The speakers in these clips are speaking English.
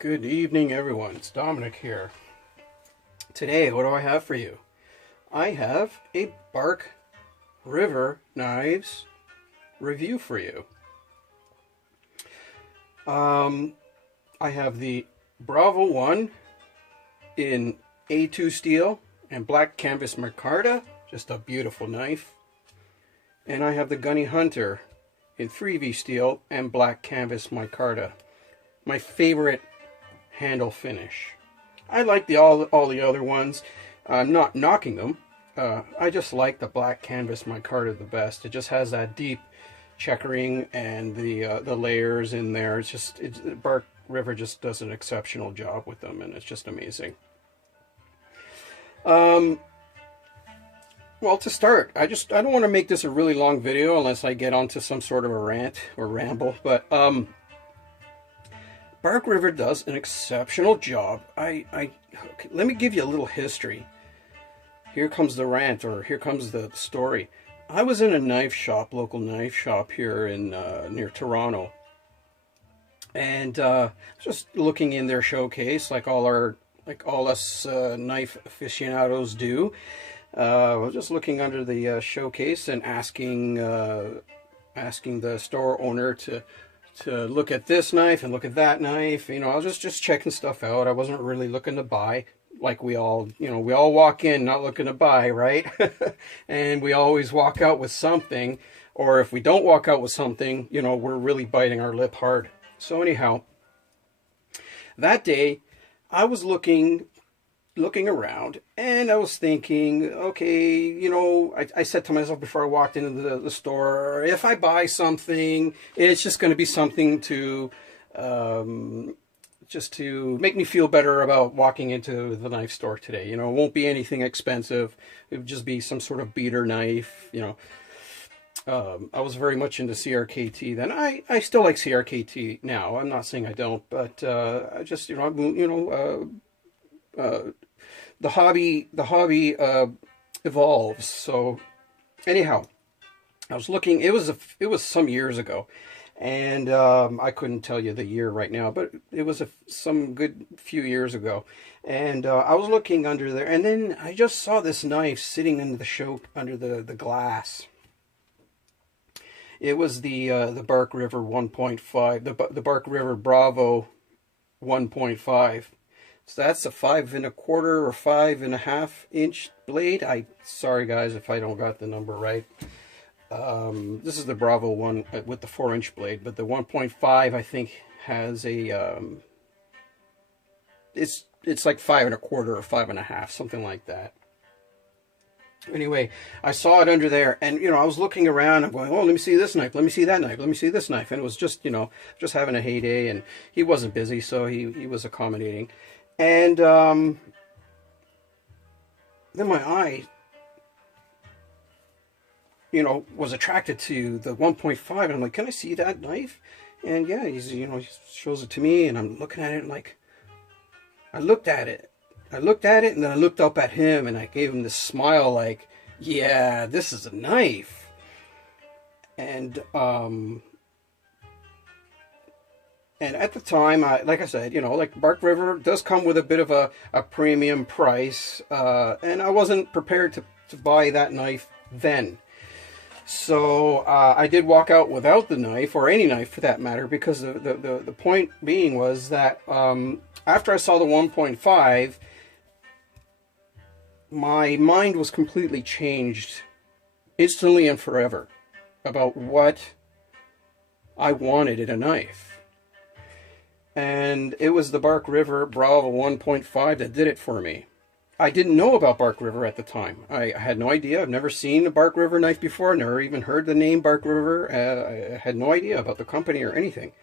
Good evening, everyone. It's Dominic here. Today, what do I have for you? I have a Bark River knives review for you. I have the Bravo 1 in A2 steel and black canvas micarta, just a beautiful knife. And I have the Gunny Hunter in 3V steel and black canvas micarta. My favorite handle finish. I like all the other ones. I'm not knocking them. I just like the black canvas micarta the best. It just has that deep checkering and the layers in there. It's Bark River just does an exceptional job with them, and it's just amazing. Well, to start, I don't want to make this a really long video unless I get onto some sort of a rant or ramble, but Bark River does an exceptional job. Let me give you a little history. Here comes the rant, or here comes the story. I was in a knife shop, local knife shop here in near Toronto, and just looking in their showcase, like all us knife aficionados do. I was just looking under the showcase and asking the store owner to look at this knife and look at that knife. You know, I was just checking stuff out. I wasn't really looking to buy, like we all walk in not looking to buy, right? And we always walk out with something, or if we don't walk out with something, we're really biting our lip hard. So anyhow, that day I was looking around, and I was thinking, okay, I said to myself before I walked into the store, if I buy something, it's just going to be something to just to make me feel better about walking into the knife store today. It won't be anything expensive. It would just be some sort of beater knife. I was very much into CRKT then. I still like CRKT now. I'm not saying I don't, but I just the hobby evolves. So anyhow, I was looking. It was some years ago, and I couldn't tell you the year right now, but it was some good few years ago. And I was looking under there, and then I just saw this knife sitting in the show under the glass. It was the Bark River 1.5, the Bark River Bravo 1.5. So that's a 5 1/4 or 5 1/2 inch blade. Sorry guys if I don't got the number right. This is the Bravo one with the 4-inch blade, but the 1.5 I think has a it's like 5 1/4 or 5 1/2, something like that. Anyway, I saw it under there, and I was looking around. I'm going, oh, let me see this knife, let me see that knife, let me see this knife, and it was just just having a heyday, and he wasn't busy, so he was accommodating. And then my eye, was attracted to the 1.5, and I'm like, can I see that knife? And yeah, he shows it to me, and I'm looking at it, and like, I looked at it, and then I looked up at him, and I gave him this smile, like, yeah, this is a knife. And at the time, like I said, like Bark River does come with a bit of a premium price, and I wasn't prepared to buy that knife then. So I did walk out without the knife, or any knife for that matter, because the point being was that after I saw the 1.5, my mind was completely changed instantly and forever about what I wanted in a knife. And it was the Bark River Bravo 1.5 that did it for me. I didn't know about Bark River at the time. I had no idea. I've never seen a Bark River knife before. Never even heard the name Bark River. I had no idea about the company or anything.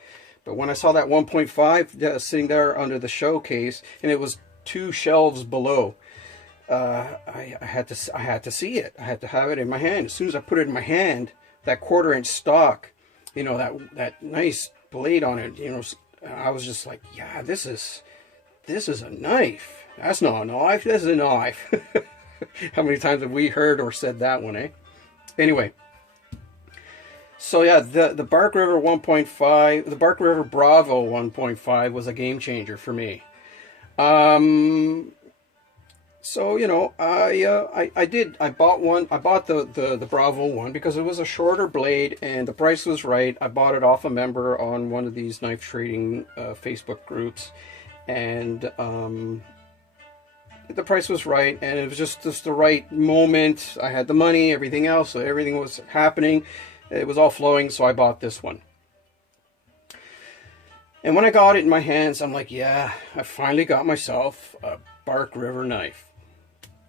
But when I saw that 1.5 sitting there under the showcase, and it was 2 shelves below, I had to see it. I had to have it in my hand. As soon as I put it in my hand, that 1/4 inch stock, that nice blade on it, I was just like, yeah, this is a knife. That's not a knife. This is a knife. How many times have we heard or said that one, eh? Anyway, So yeah, the Bark River 1.5, the Bark River Bravo 1.5 was a game changer for me. Um, so you know, I bought one. I bought the Bravo one because it was a shorter blade and the price was right. I bought it off a member on one of these knife trading Facebook groups, and the price was right, and it was just the right moment. I had the money, everything else, so everything was happening. It was all flowing, so I bought this one. And when I got it in my hands, I'm like, yeah, I finally got myself a Bark River knife.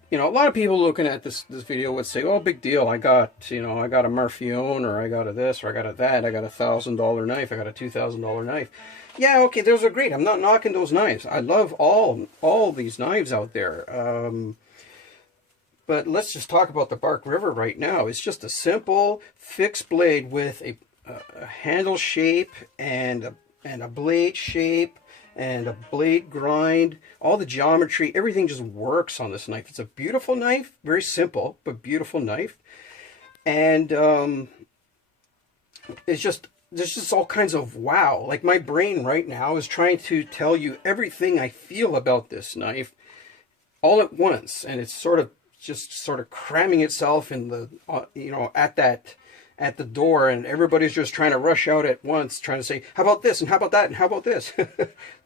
You know, a lot of people looking at this video would say, "Oh, big deal! I got, you know, I got a Marfione, or I got a this, or I got a that. I got $1,000 knife. I got a $2,000 knife." Yeah, okay, those are great. I'm not knocking those knives. I love all these knives out there. But let's just talk about the Bark River right now. It's just a simple fixed blade with a handle shape and a blade shape and a blade grind. All the geometry, everything just works on this knife. It's a beautiful knife, very simple, but beautiful knife. And it's just, there's just all kinds of wow. Like my brain right now is trying to tell you everything I feel about this knife all at once. And it's sort of cramming itself in the, you know, at the door, and everybody's just trying to rush out at once, trying to say, how about this, and how about that, and how about this?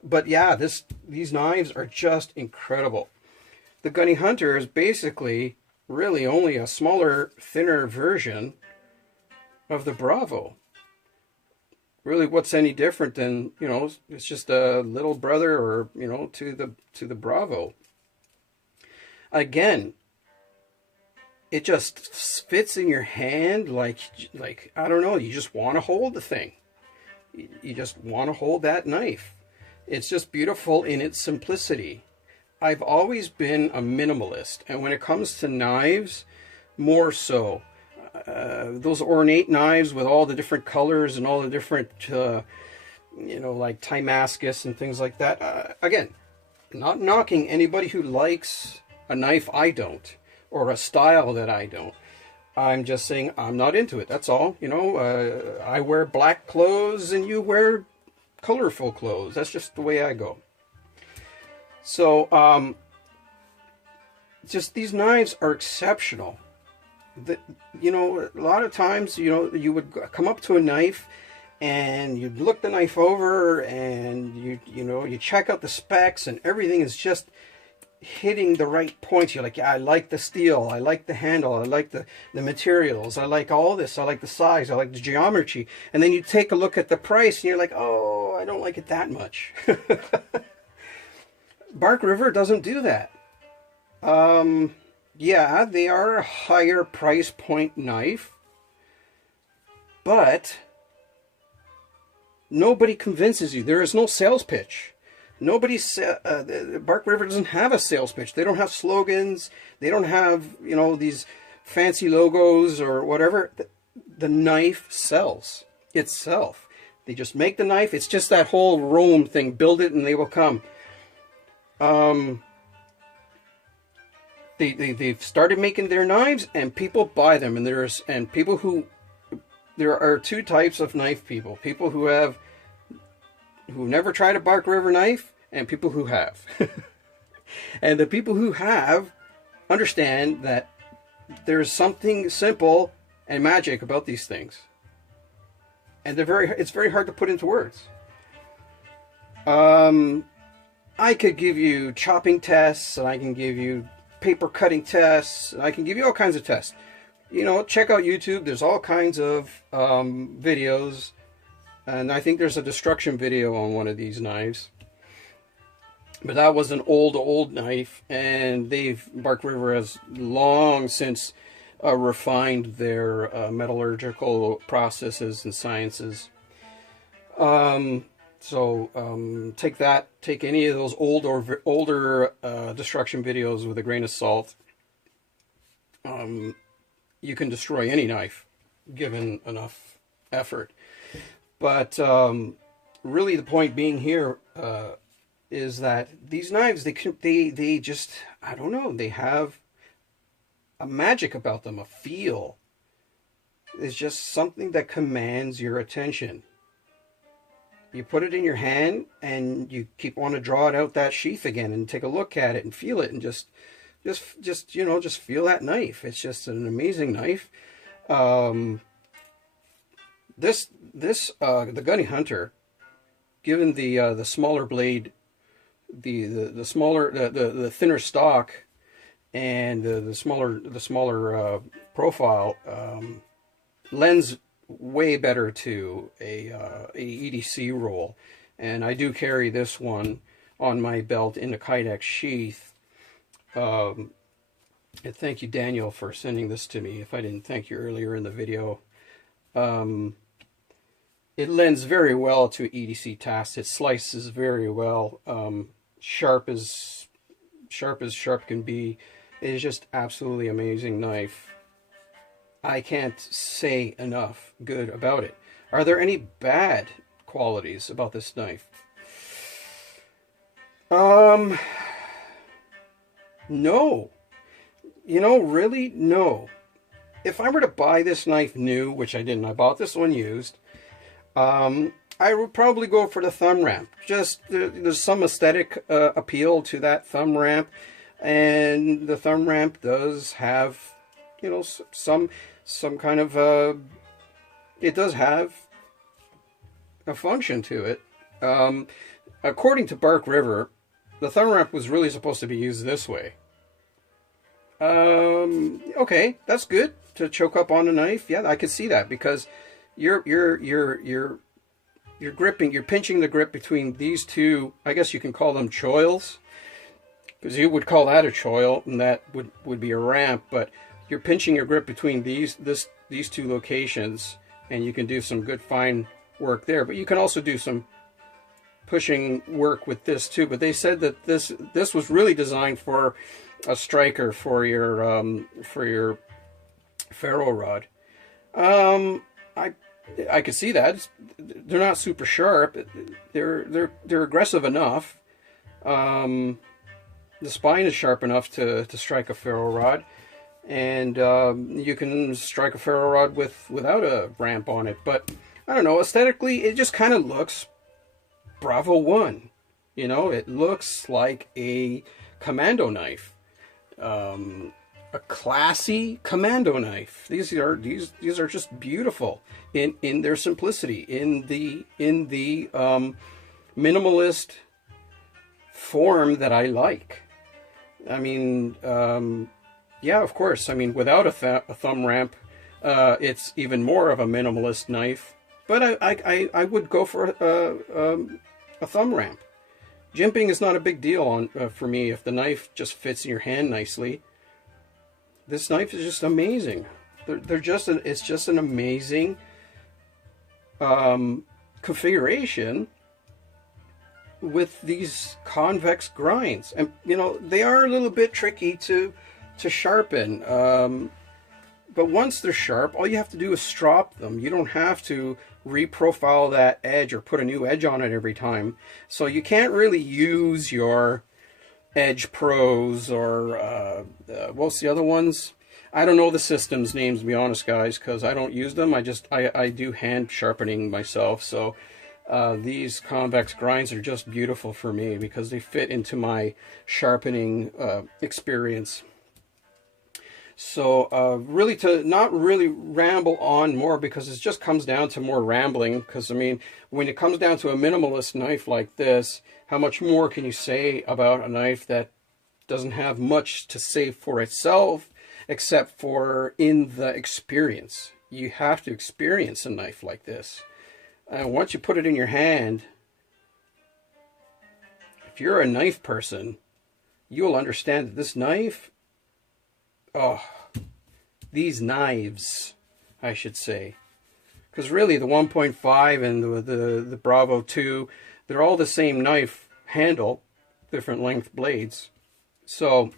But yeah, these knives are just incredible. The Gunny Hunter is basically really only a smaller, thinner version of the Bravo. Really, what's any different than, you know, it's just a little brother, or, you know, to the Bravo. Again, it just fits in your hand like I don't know, you just want to hold the thing. You just want to hold that knife. It's just beautiful in its simplicity. I've always been a minimalist, and when it comes to knives, more so. Those ornate knives with all the different colors and all the different, you know, like Timascus and things like that. Again, not knocking anybody who likes a knife I don't, or a style that I don't. I'm just saying I'm not into it. That's all. You know, I wear black clothes and you wear colorful clothes. That's just the way I go. So, just these knives are exceptional. You know, a lot of times, you know, you would come up to a knife and you'd look the knife over and you know, you check out the specs and everything is just hitting the right points. You're like, yeah, I like the steel, I like the handle, I like the materials, I like all this, I like the size, I like the geometry. And then you take a look at the price and you're like, oh, I don't like it that much. Bark River doesn't do that. Yeah, they are a higher price point knife, but nobody convinces you. There is no sales pitch. Bark River doesn't have a sales pitch. They don't have slogans. They don't have, you know, these fancy logos or whatever. The knife sells itself. They just make the knife. It's just that whole Rome thing. Build it and they will come. They've started making their knives and people buy them. And there are two types of knife people. People who never tried a Bark River knife, and people who have. And the people who have understand that there's something simple and magic about these things. And it's very hard to put into words. I could give you chopping tests, and I can give you paper cutting tests, and I can give you all kinds of tests. You know, check out YouTube. There's all kinds of videos. And I think there's a destruction video on one of these knives. But that was an old knife, and Bark River has long since refined their metallurgical processes and sciences. Take any of those older destruction videos with a grain of salt. You can destroy any knife given enough effort. But really the point being here is that these knives, they just, I don't know, they have a magic about them, a feel. is just something that commands your attention. You put it in your hand and you keep wanting to draw it out that sheath again and take a look at it and feel it and just you know, just feel that knife. It's just an amazing knife. The Gunny Hunter, given the smaller blade, the smaller the thinner stock, and the smaller profile, lends way better to a EDC roll, and I do carry this one on my belt in a Kydex sheath. And thank you, Daniel, for sending this to me. If I didn't thank you earlier in the video, it lends very well to EDC tasks. It slices very well, sharp as sharp can be. It is just absolutely amazing knife. I can't say enough good about it. Are there any bad qualities about this knife? No. You know, really, no. If I were to buy this knife new, which I didn't, I bought this one used, I would probably go for the thumb ramp. Just there's some aesthetic appeal to that thumb ramp, and the thumb ramp does have, you know, some kind of it does have a function to it. According to Bark River, the thumb ramp was really supposed to be used this way. Okay, that's good to choke up on a knife. Yeah, I could see that, because you're gripping, you're pinching the grip between these two. I guess you can call them choils, because you would call that a choil, and that would be a ramp. But you're pinching your grip between these two locations, and you can do some good fine work there. But you can also do some pushing work with this too. But they said that this was really designed for a striker for your ferro rod. I could see that. They're not super sharp. They're aggressive enough. The spine is sharp enough to strike a ferro rod, and you can strike a ferro rod without a ramp on it. But I don't know, aesthetically, it just kind of looks Bravo 1. You know, it looks like a commando knife. A classy commando knife. These are just beautiful in their simplicity, in the minimalist form that I like. I mean, yeah, of course. I mean, without a thumb ramp, it's even more of a minimalist knife. But I would go for a thumb ramp. Jimping is not a big deal for me if the knife just fits in your hand nicely. This knife is just amazing. It's just an amazing configuration with these convex grinds, and you know, they are a little bit tricky to sharpen. But once they're sharp, all you have to do is strop them. You don't have to reprofile that edge or put a new edge on it every time. So you can't really use your Edge Pros or what's the other ones? I don't know the systems names, to be honest, guys, because I don't use them. I do hand sharpening myself. So these convex grinds are just beautiful for me because they fit into my sharpening experience. So really, to not really ramble on more, because it just comes down to more rambling, because I mean, when it comes down to a minimalist knife like this, how much more can you say about a knife that doesn't have much to say for itself, except for in the experience? You have to experience a knife like this. And once you put it in your hand, if you're a knife person, you'll understand that this knife, oh, these knives, I should say, because really the 1.5 and the Bravo 2, they're all the same knife handle, different length blades. So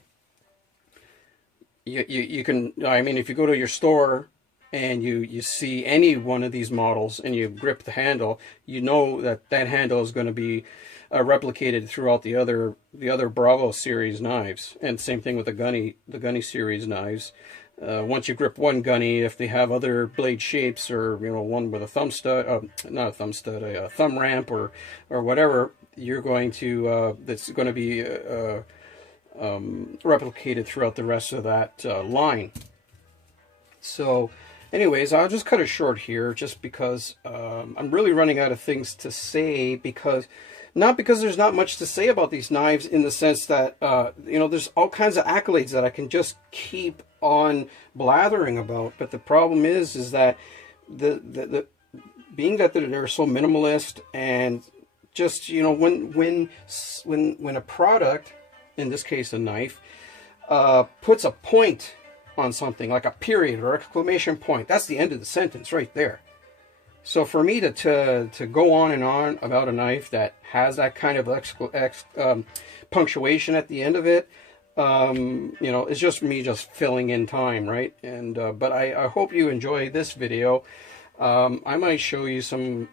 you can, I mean, if you go to your store and you see any one of these models and you grip the handle, you know that that handle is going to be replicated throughout the other Bravo series knives. And same thing with the Gunny series knives. once you grip one gunny, if they have other blade shapes, or one with a thumb stud, not a thumb stud, a thumb ramp, or whatever, you're going to that's going to be replicated throughout the rest of that line. So anyways, I'll just cut it short here, just because I'm really running out of things to say, not because there's not much to say about these knives, in the sense that there's all kinds of accolades that I can just keep on blathering about, but the problem is that the being that they're so minimalist, and just when a product, in this case a knife, puts a point on something, like a period or exclamation point, that's the end of the sentence right there. So for me to go on and on about a knife that has that kind of punctuation at the end of it, it's just me just filling in time, right? And but I hope you enjoy this video. I might show you some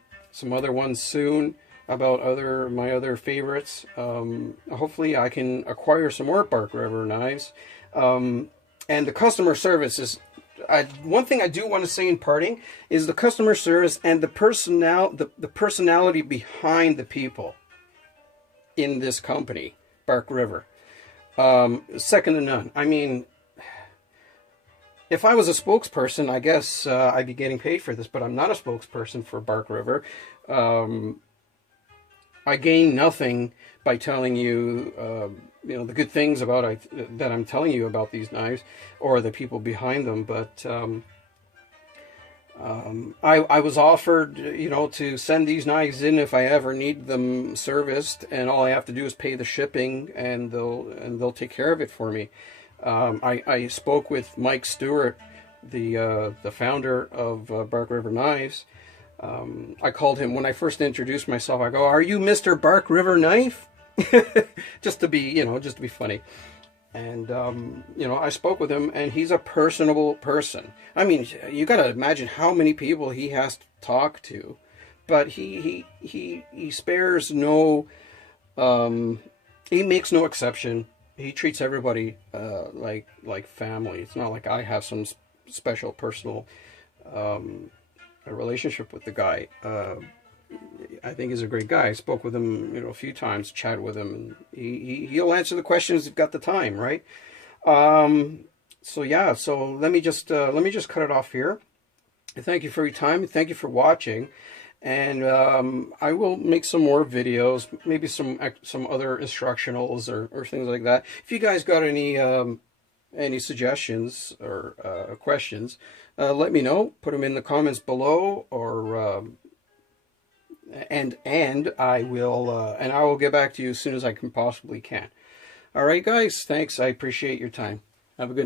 other ones soon about my other favorites. Hopefully I can acquire some more Bark River knives. And the customer service is, one thing I do want to say in parting, is the customer service and the personality behind the people in this company, Bark River. Second to none. I mean, if I was a spokesperson, I guess I'd be getting paid for this, but I'm not a spokesperson for Bark River. I gain nothing by telling you, the good things that I'm telling you about these knives, or the people behind them. But I was offered, to send these knives in if I ever need them serviced, and all I have to do is pay the shipping, and they'll take care of it for me. I spoke with Mike Stewart, the founder of Bark River Knives. I called him when I first introduced myself. I go, "Are you Mr. Bark River Knife?" just to be funny. And I spoke with him, and he's a personable person. I mean, you got to imagine how many people he has to talk to, but he spares no. He makes no exception. He treats everybody like family. It's not like I have some special personal a relationship with the guy. I think he's a great guy. I spoke with him, a few times, chatted with him, and he'll answer the questions if you've got the time, right? So yeah, so let me just cut it off here. Thank you for your time. Thank you for watching, and I will make some more videos, maybe some other instructionals or things like that. If you guys got any suggestions or questions, let me know. Put them in the comments below, or and I will get back to you as soon as I can possibly can. All right, guys. Thanks. I appreciate your time. Have a good night.